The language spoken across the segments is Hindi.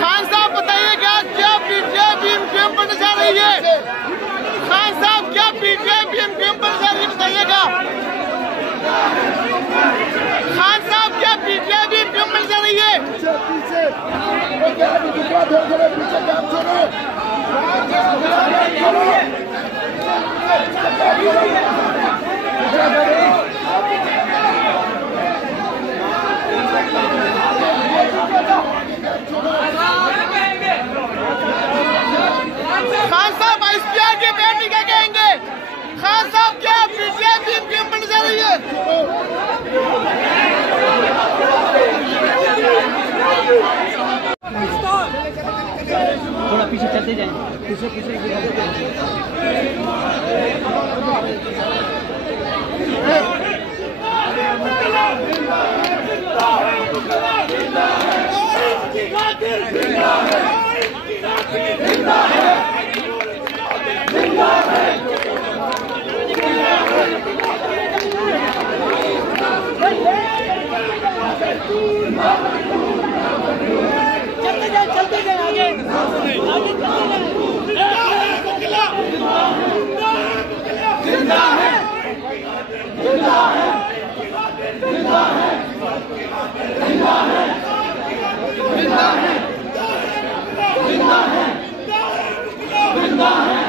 खान साहब बताइएगा क्या पीटीआई भीम क्यों बनने जा रही है? खान साहब क्या पीटीआई भीम क्यों बनने जा रही है बताइएगा? खान साहब क्या पीटीआई भीम क्यों बनने जा रही है? खान साहब एसपीआर की बेटी क्या कहेंगे? खान साहब क्या पीटीआई भीम क्यों बनने जा रही है? थोड़ा पीछे चलते जाएं, पीछे पीछे चलते जाए आगे जिंदा है, जिंदा है, जिंदा है, जिंदा है, जिंदा है, जिंदा है, जिंदा है, जिंदा है।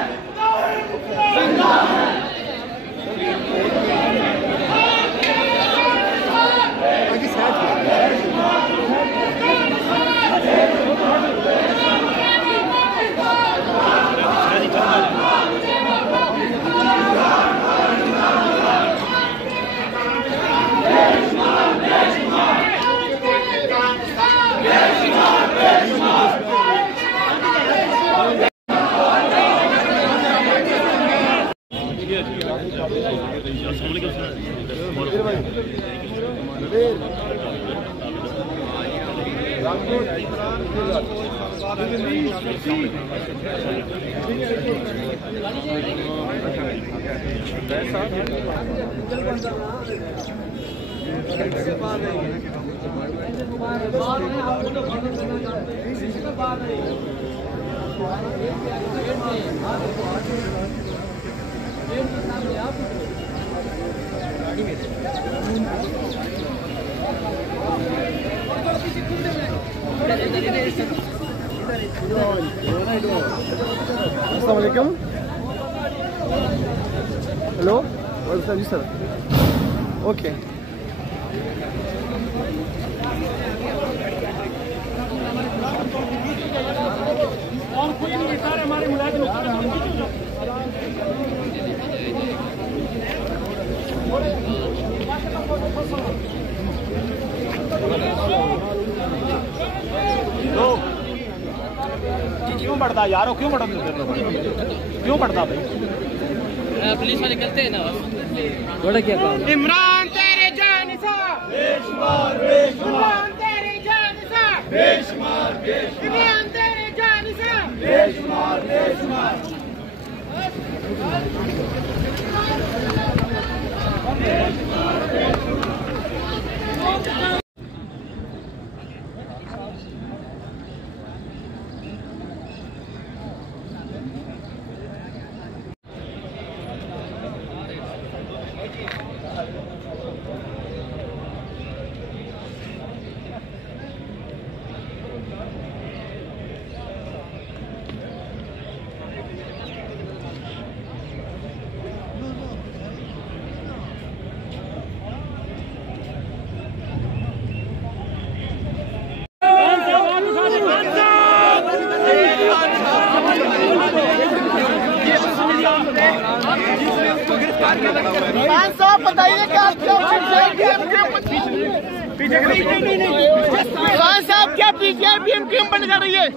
अस्सलामुअलैकुम। हेलो जी सर। ओके और कोई नहीं, सारे हमारे मुलाजिम क्यों बढ़ता यारो, क्यों बढ़ता, क्यों बढ़ता भाई? पुलिस वाले करते हैं ना थोड़ा क्या काम। इमरान तेरे जान सा बेशुमार, इमरान तेरे जान सा बेशुमार, इमरान तेरे जान सा बेशुमार, बेशुमार। खान साहब बताइए खान साहब क्या पीटीआई भीम क्यों बनने जा रही है?